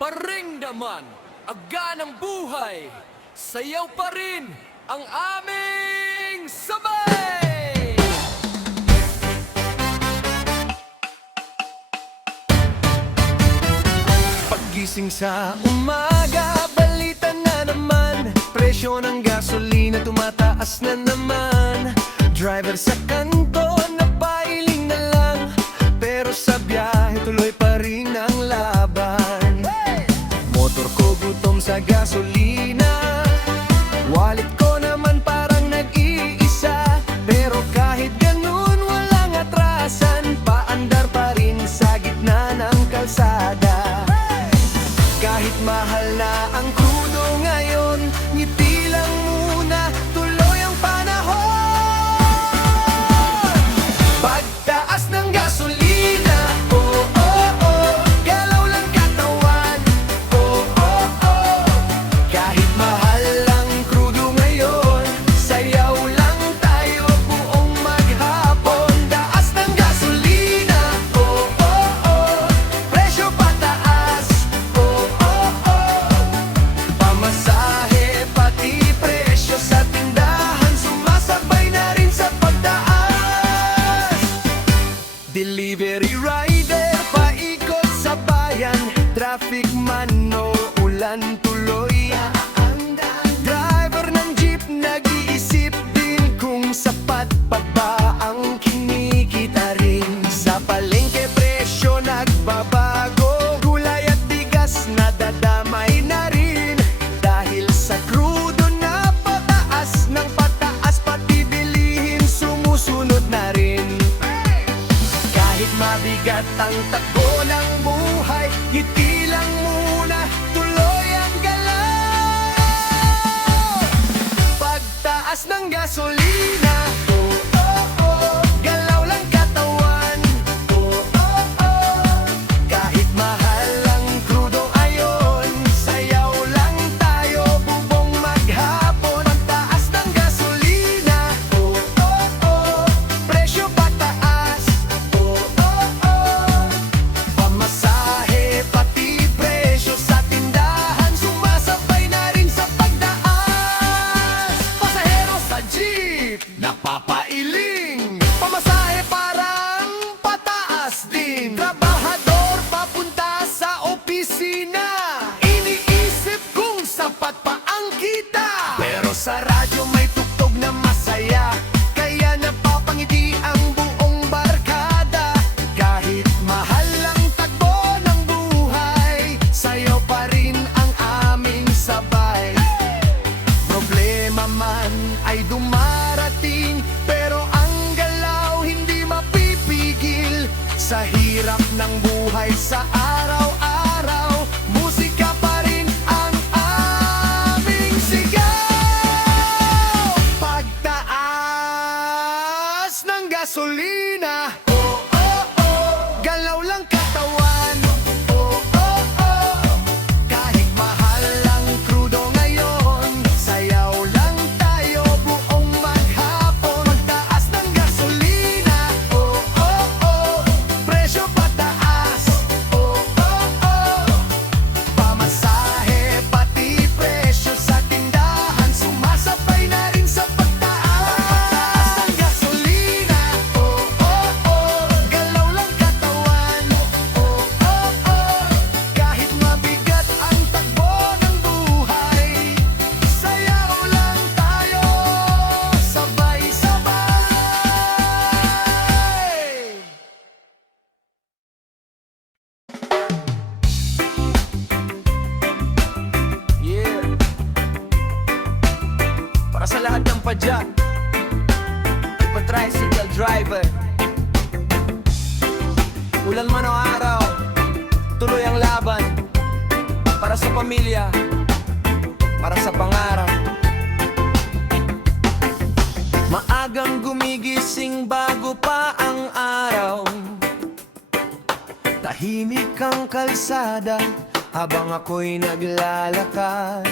Paringdaman, aganang buhay, sayaw pa rin ang aming sabay! Paggising sa umaga, balita na naman, presyo ng gasolina tumataas na naman. Driver sa kanto, napailing na lang, pero sa biyahe tuloy pa rin ang laban. Motor ko gutom sa gasolina, wallet ko naman parang nag-iisa, pero kahit ganun walang atrasan, paandar pa rin sa gitna ng kalsada. Kahit mahal na ang krudo ngayon, ngiti lang muna, tuloy ang panahon. Pagtaas ng gasolina, oh oh oh, galaw lang katawan, oh oh oh. Kahit mahal ang krudo ngayon, sayaw lang tayo buong maghapon. Taas ng gasolina, oh oh oh, presyo pataas, oh oh oh. Pamasahe pati presyo sa tindahan, sumasabay na rin sa pagtaas. Delivery rider, paikot sa bayan, traffic man o ulan tuloy. Driver ng jeep, nag-iisip din kung sapat pa ba ang kinikita rin. Sa palengke presyo nagbabago, gulay at bigas nadadamay na rin. Dahil sa krudo na pataas ng pataas, pati bilihin sumusunod na rin. Kahit mabigat ang takbo ng buhay, ngiti lang muna, tuloy ang galaw. Pagtaas ng gasolina, oh oh oh, galaw lang katawan, oh oh oh. Kahit mahal ang krudo ayon, sayaw lang tayo bubong maghapon. Pagtaas ng gasolina, oh oh oh, presyo pataas, oh oh oh. Pamasahe pati presyo sa tindahan, sumasabay na rin sa pagtaas. Pasahero sa jeep, napapailing, pamasahe parang pataas din. Trabahador papunta sa opisina, iniisip kung sapat pa ang kita. Pero sa radyo may tugtog na masaya, kaya napapangiti ang buong barkada. Kahit mahal ang takbo ng buhay, sayaw pa rin ang aming sabay. Problema man ay dumarating, pero ang galaw hindi mapipigil. Sa hirap ng buhay sa araw-araw, musika pa rin ang aming sigaw. Pagtaas ng gasolina, oh oh oh, galaw lang katawan, oh oh oh. Kahit mahal ang krudo ngayon, sayaw lang tayo buong maghapon. Pagtaas ng gasolina, oh oh oh, presyo pataas, oh oh oh. Pamasahe pati presyo sa tindahan, sumasabay na rin sa pagtaas. Pagtaas ng gasolina, oh oh oh, galaw lang katawan, oh oh oh. Kahit mabigat ang takbo ng buhay, sayaw lang tayo, sabay-sabay. Yeah. Para sa lahat ng padyak, pa-tricycle driver, ulan man o araw, tuloy ang laban. Para sa pamilya, para sa pangarap. Maagang gumigising bago pa ang araw, tahimik ang kalsada habang ako'y naglalakad.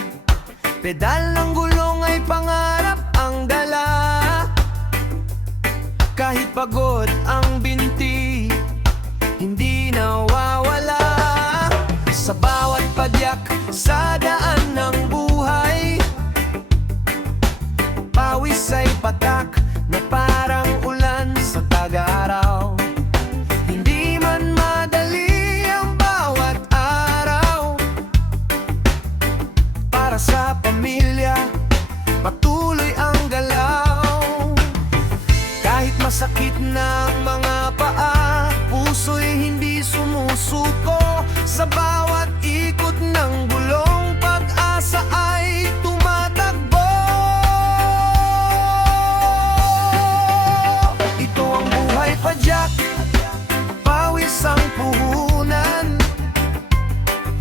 Pedal ng gulong ay pangarap ang dala, kahit pagod ang binti, hindi nawawala. Sa bawat sa daan ng buhay. Pawis ay patak na parang ulan sa tag-araw. Hindi man madali ang bawat araw. Para sa pamilya, patuloy ang galaw. Kahit masakit na ang mga paa, puso'y hindi sumusuko. Sa bawat ikot ng gulong, pag-asa ay tumatakbo. Ito ang buhay padyak, pawis ang puhunan.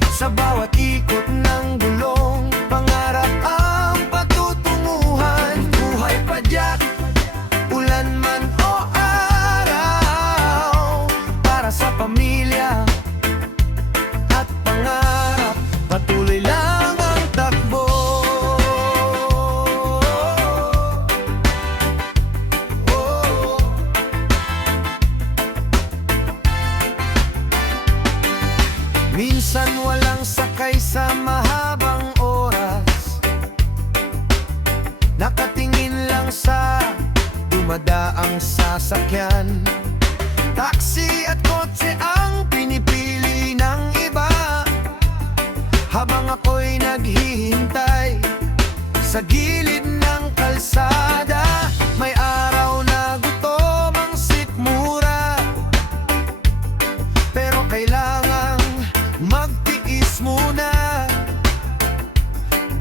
Sa bawat ikot ng gulong, pangarap ang patutunguhan. Buhay padyak, ulan man o araw. Para sa pamilya at pangarap, patuloy lang ang takbo. Minsan walang sakay sa mahabang oras, nakatingin lang sa dumadaang sasakyan. Taxi at kotse ang pinipili ng iba, habang ako'y naghihintay sa gilid ng kalsada. May araw na gutom ang sikmura, pero kailangang magtiis muna.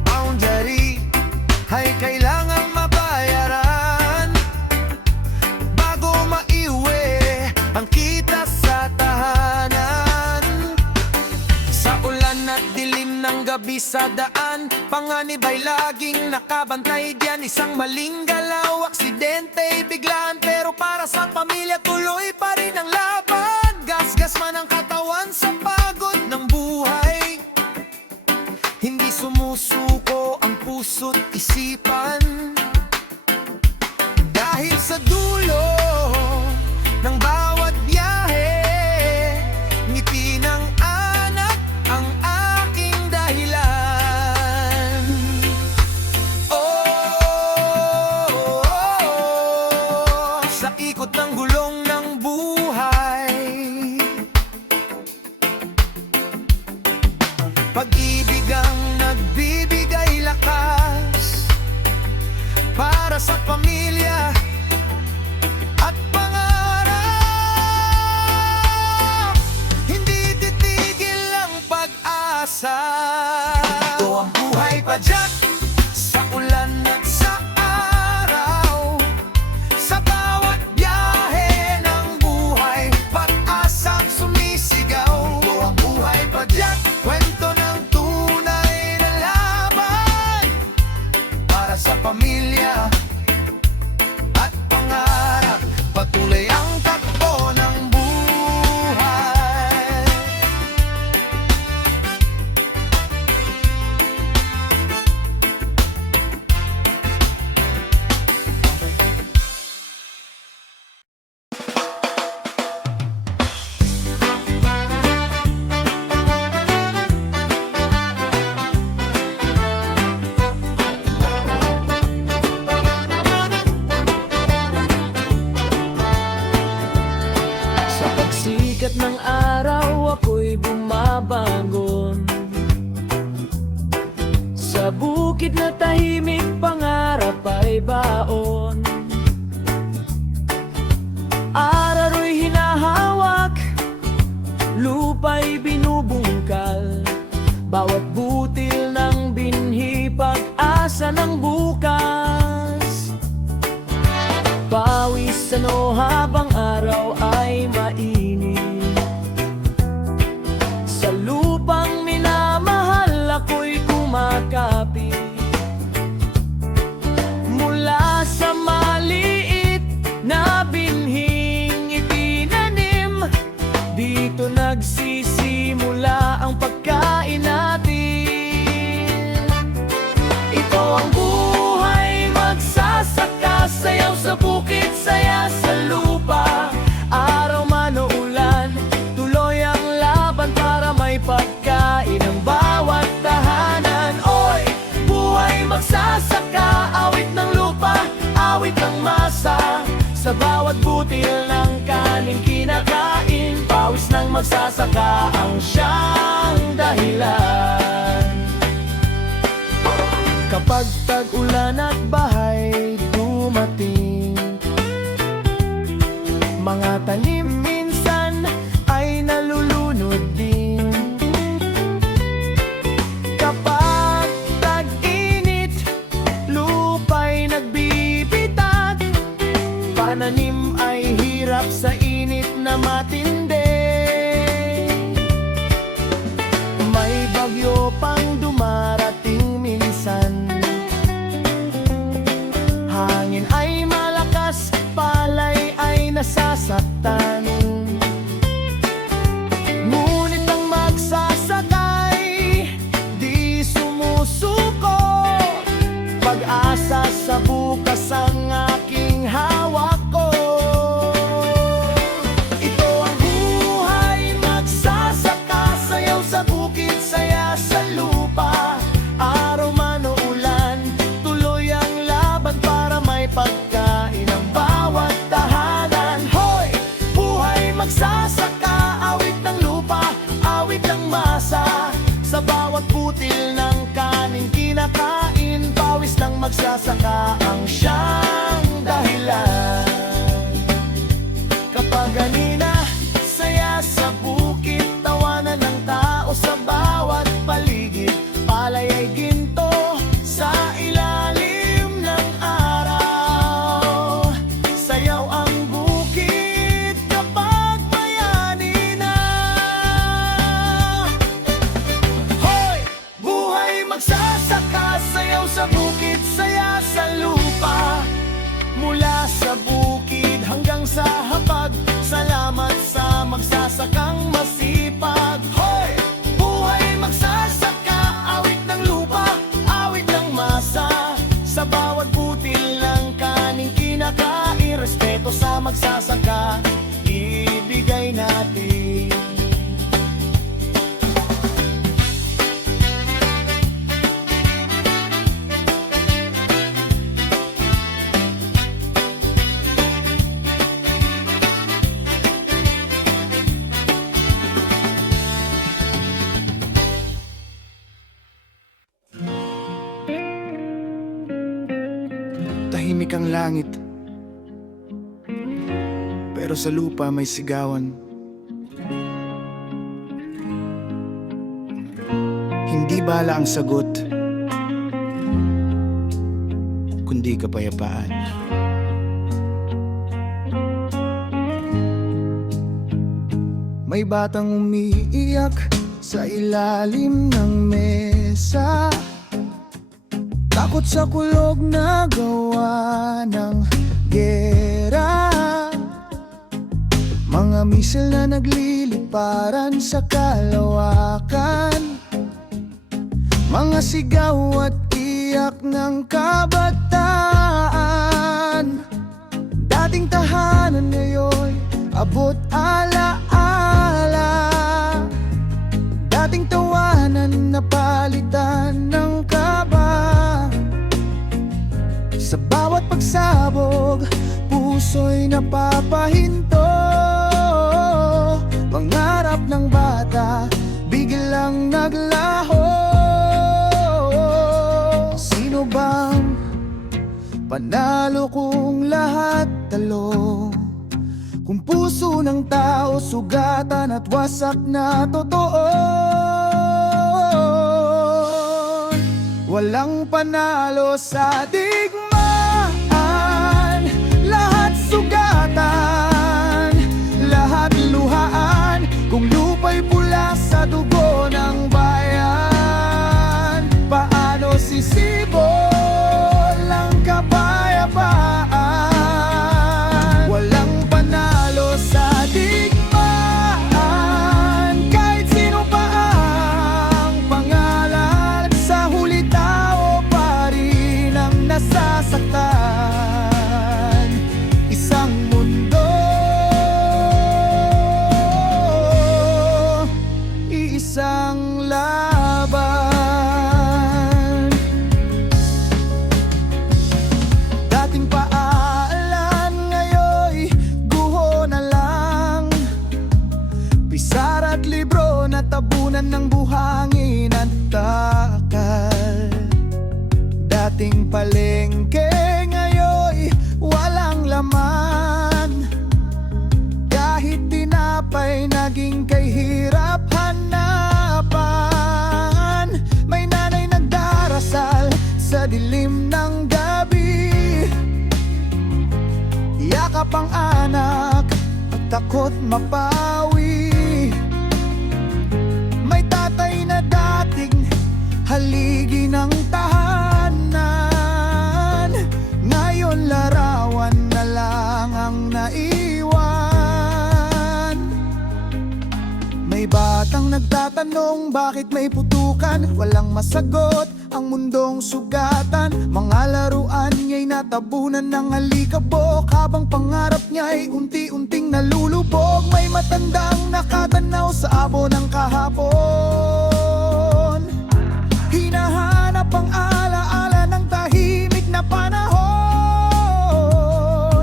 Boundary ay kailangang mabayaran bago maiuwi ang kita sa tahanan. Sa ulan at dilim ng gabi sa daan, panganib ay laging nakabantay diyan. Isang maling galaw, aksidente, biglaan, pero para sa pamilya tuloy pa rin ang laban. Gasgas man ang katawan sa pagod ng buhay, hindi sumusuko ang puso't isipan. Dahil sa dulo ng bawat biyahe, ngiti ng anak ang aking dahilan. Sa ikot ng gulong ng buhay, pag-ibig ang nagbibigay lakas. Para sa pamilya at pangarap, hindi titigil ang pag-asa. Ito ang buhay padyak, sa ulan at sa araw. Sa bawat biyahe ng buhay, pag-asang sumisigaw. Ito ang buhay padyak, kwento ng tunay na laban. Para sa pamilya at pangarap, patuloy ang takbo ng buhay. Sa pagsikat ng araw, ako'y bumabangon. Sa bukid na tahimik, pangarap ay baon. Araro'y hinahawak, lupa'y binubungkal. Bawat butil ng binhi, pag-asa ng bukas. Pawis ano habang araw ay mainit. Sa lupang minamahal, ako'y kumakapit. Mula sa maliit na binhing itinanim, dito nagsisimula ang pagkain natin. Ito ang buhay magsasaka, sayaw sa bukid, saya sa lupa. Araw man o ulan, tuloy ang laban para may pagkain ang bawat tahanan. magsasaka ang siyang dahilan. Kapag tag-ulan at bahay dumating, mga tanim minsan ay nalulunod din. Kapag tag-init, lupa'y nagbibitat, pananim ay hirap sa init na matindi. May bagyo pang dumarating minsan, hangin ay malakas, palay ay nasasaktan. Ngunit ang magsasakay di sumusuko, pag-asa sa bukas ang aking hawak ko. Ito ang buhay magsasaka, sayaw sa bukid, saya sa lupa. Araw man o ulan, tuloy ang laban para may pagkain ang bawat tahanan. Hoy! Buhay magsasaka, awit ng lupa, awit ng masa. Sa bawat butil ng kaning kinakain, pawis ng magsasaka ang siyang dahilan. Kapag ganina, saya sa bukid, tawanan ng tao sa bawat paligid. Palay ay ginto sa ilalim ng araw. Sayaw ang bukid kapag bayani na. Hoy! Buhay magsasaka, sayaw sa bukid, saya sa lupa. Mula sa bukid hanggang sa hapag, salamat sa magsasakang masipag. Hoy! Buhay magsasaka, awit ng lupa, awit ng masa. Sa bawat butil ng kaning kinakain, respeto sa magsasaka, ibigay natin. Tahimik ang langit, pero sa lupa may sigawan. Hindi bala ang sagot, kundi kapayapaan. May batang umiiyak sa ilalim ng mesa, takot sa kulog na gawa ng gera. Mga misil na nagliliparan sa kalawakan, mga sigaw at iyak ng kabataan. Dating tahanan ngayon, abot alaala. Dating tawanan na palitan ng kaba. Sa bawat pagsabog, puso'y napapahinto. Pangarap ng bata, biglang naglaho. Sino bang panalo kung lahat talo? Kung puso ng tao sugatan at wasak na totoo. Walang panalo sa digmaan, lahat sugatan, lahat luhaan. Kung lupa'y pula sa dugo ng bayan, paano sisibol ang kapayapaan? Walang panalo sa digmaan, kahit sino pa ang pangalan. Sa huli tao pa rin ang nasasaktan. Isang mundo, iisang laban. Dating paalan, ngayon guho na lang. Pisa natabunan ng buhangin at takal. Dating palengke ngayoy walang laman. Kahit tinapay naging kay hirap hanapan. May nanay nagdarasal sa dilim ng gabi. Yakap ang anak at takot mapawi. May tatay na dating haligi ng tahanan. Ngayon larawan na lang ang naiwan. May batang nagtatanong bakit may putukan. Walang masagot ang mundong sugatan. Mga laruan niya'y natabunan ng alikabok, habang pangarap niya'y unti-unting nalulubog. May matandang nakatanaw sa abo ng kahapon. Hinahanap ang alaala ng tahimik na panahon.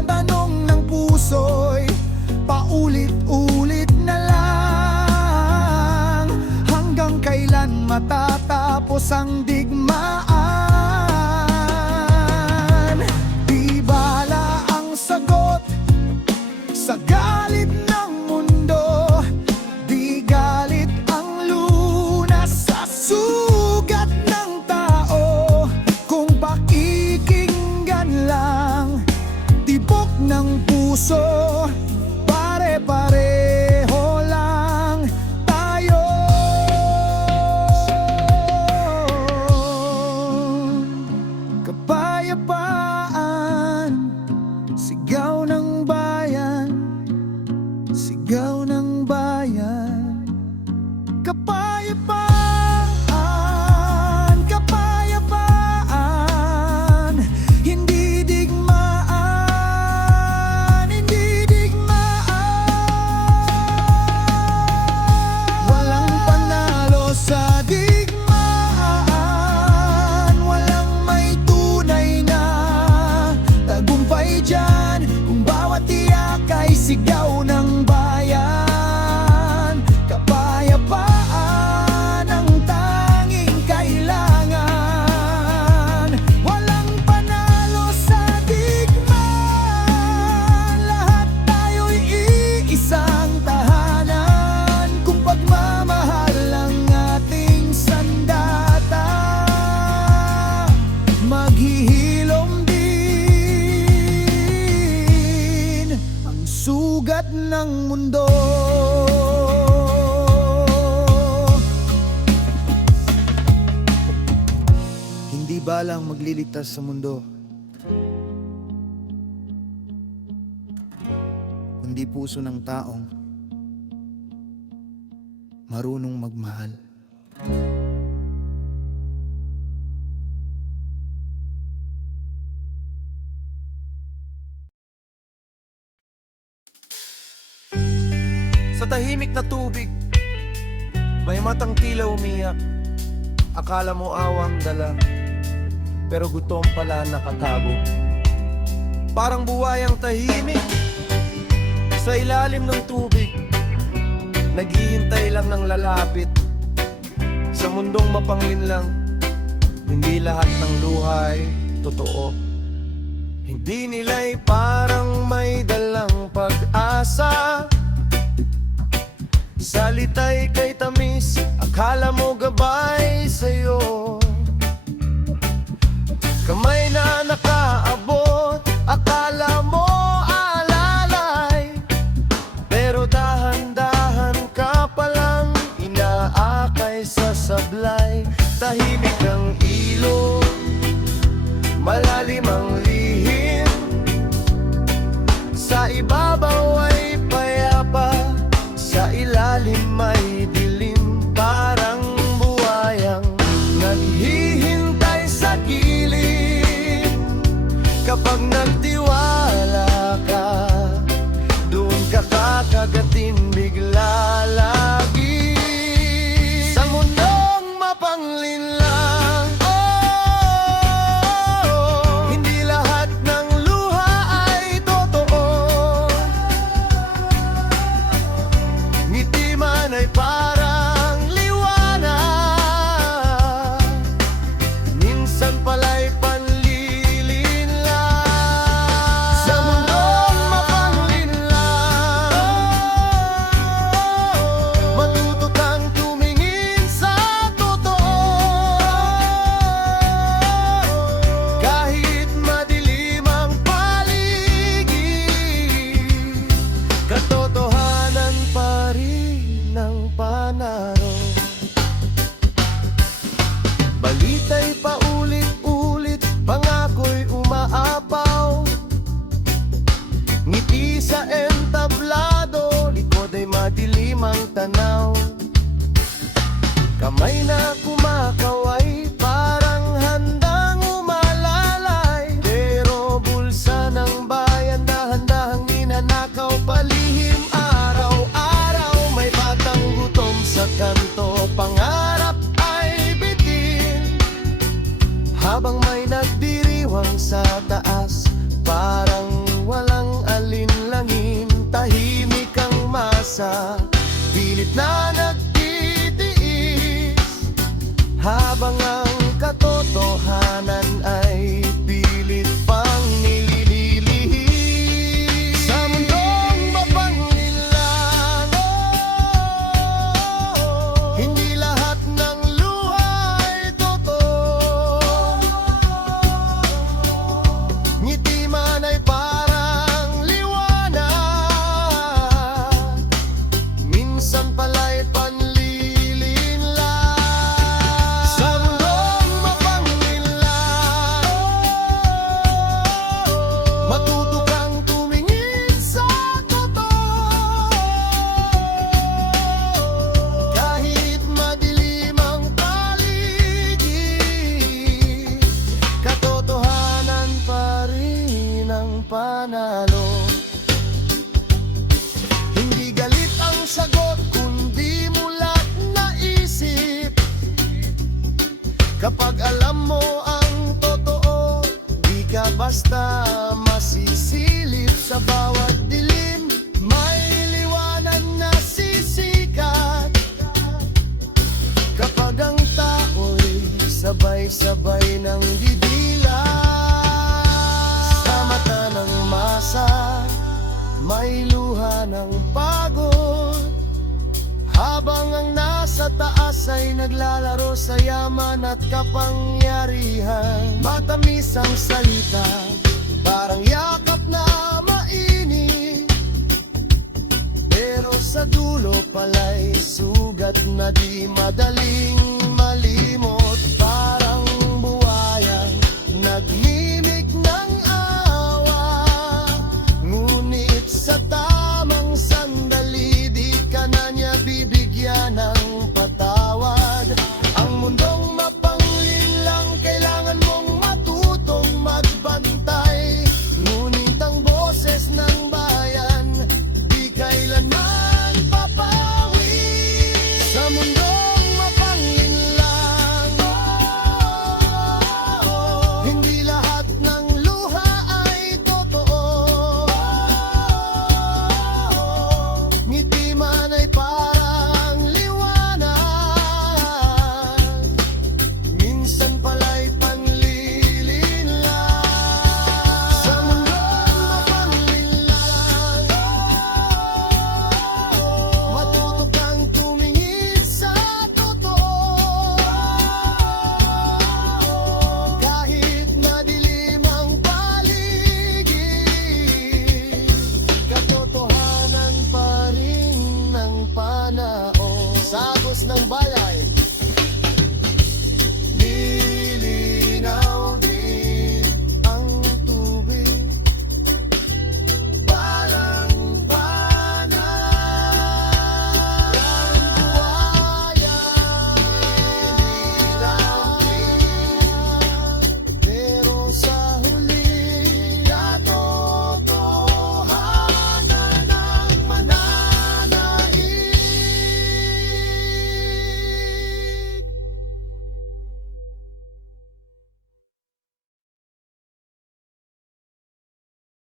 Tanong ng puso'y paulit-ulit na lang. Hanggang kailan matatapos ang digmaan? Di bala ang sagot sa galit ng mundo. Di galit ang lunas sa sugat ng tao. Kung pakikinggan lang tibok ng puso, pare-pareho lang tayo. Kapayapaan, sigaw ng bayan, sigaw ng bayan. Kapayapaan, kapayapaan, hindi digmaan, hindi digmaan. Walang panalo sa digmaan, walang may tunay na tagumpay dyan. Kung bawat tiyak ay sigaw ng bayan, kapayapaan ang tanging kailangan. Walang panalo sa digmaan, lahat tayo'y iisang tahanan. Kung pagmamahal ang ating sandata, maghihilom din ang sugat ng mundo. Hindi balang magliligtas sa mundo, kundi puso ng taong marunong magmahal. Sa tahimik na tubig, may matang tila umiyak. Akala mo awang dala, pero gutom pala nakatago. Parang buwayang tahimik sa ilalim ng tubig, naghihintay lang ng lalapit. Sa mundong mapanglinlang, hindi lahat ng luhay totoo. Hindi nila'y parang may dalang pag-asa. Salita'y kay tamis, akala mo gabay sa'yo. Kamay na nakaabot, akala mo alalay. Pero dahan-dahan ka palang inaakay sa sablay. Tahimik ang ilog, malalim ang lihim. Sa ibabaw ay payapa, sa ilalim may dilim. Parang buwayang naghihintay sa gilid. Kapag nagtiwala ka, doon ka kakagatin bigla lagi. Sa mundong mapanglinlang, hindi lahat Kamay na kumakaway, parang handang umalalay. Pero bulsa ng bayan, dahan-dahang ninanakaw palihim. Araw-araw may batang gutom sa kanto, pangarap ay bitin. Habang may nagdiriwang sa taas, parang walang alinlangin. Tahimik ang masa, pilit na nagtitiis, habang ang katotohanan ay pilit pang nililihis. Sa mundong mapanglinlang, hindi lahat ng luha ay totoo. Ngiti man ay parang liwanag, minsan pala'y panlilinlang. Sa mundong mapanglinlang, matuto kang tumingin sa totoo. Kahit madilim ang paligid, katotohanan pa rin ang panalo. Hindi galit ang sagot, kundi mulat na isip. Kapag alam mo ang totoo, di ka basta masisilip. Sa bawat dilim, may liwanag na sisikat. Kapag ang tao'y sabay-sabay ng didilat. Sa mata ng masa, may luha ng pagod, habang ang nasa taas ay naglalaro sa yaman at kapangyarihan. Matamis ang salita, parang yakap na mainit, pero sa dulo pala'y sugat na di madaling malimot.